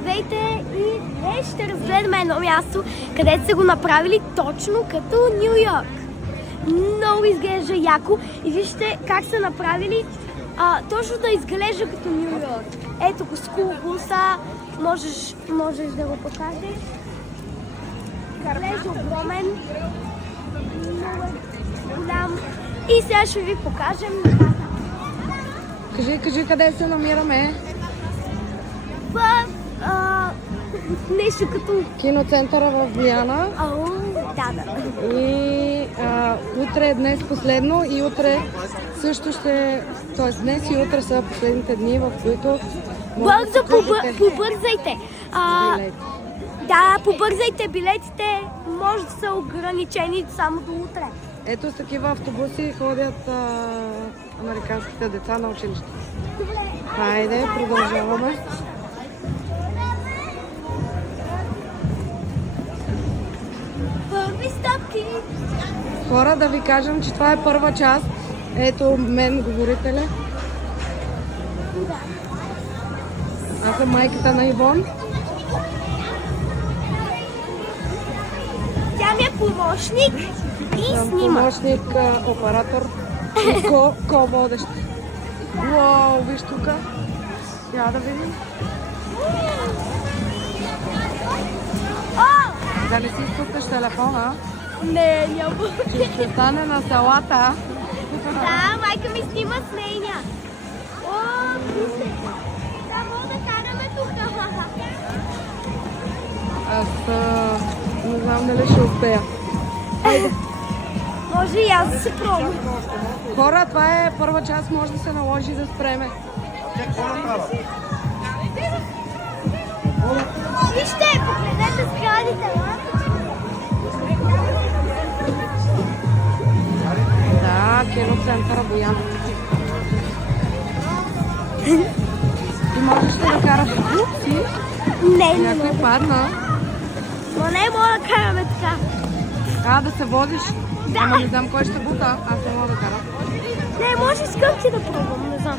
Здравейте и днес ще разгледаме едно място, където са го направили точно като Ню Йорк. Много изглежда яко и вижте как са направили точно да изглежда като Ню Йорк. Ето го скулбуса, можеш да го покажеш. Изглежда огромен, много голям. И сега ще ви покажем. Кажи къде се намираме? В нещо като... Киноцентъра в Виана. Да. И утре е днес последно и утре също ще... Тоест днес и утре са последните дни, в които... Побързайте! Билети. Да, побързайте билетите, може да са ограничени само до утре. Ето с такива автобуси ходят американските деца на училище. Добре. Хайде, продължаваме. Първи стъпки. Хора, да ви кажем, че това е първа част. Ето мен, говорителя. Да. Аз съм майката на Ивон. Тя ми е помощник и Съм снима. помощник, оператор и ко-водещ. Уау, виж тук. Я да видим. О! Да не си изпускаш телефона, Не, няма. ще стане на салата. Да, майка ми снима с нейния. О, вижте. Да, мога да караме тук. Аз не знам дали ще успея. Може и аз да се пробвам. Хора, това е първа част, може да се наложи да спреме. Вижте, погледнете сградите. Да, киноцентъра Бояна. И можеш ли да караш си? Не Някой мога. падна. Но не мога да караме така. Да се водиш. Да. Ама не знам кой ще бута. Аз не мога да карам. Не, може с къмки да пробвам, не знам.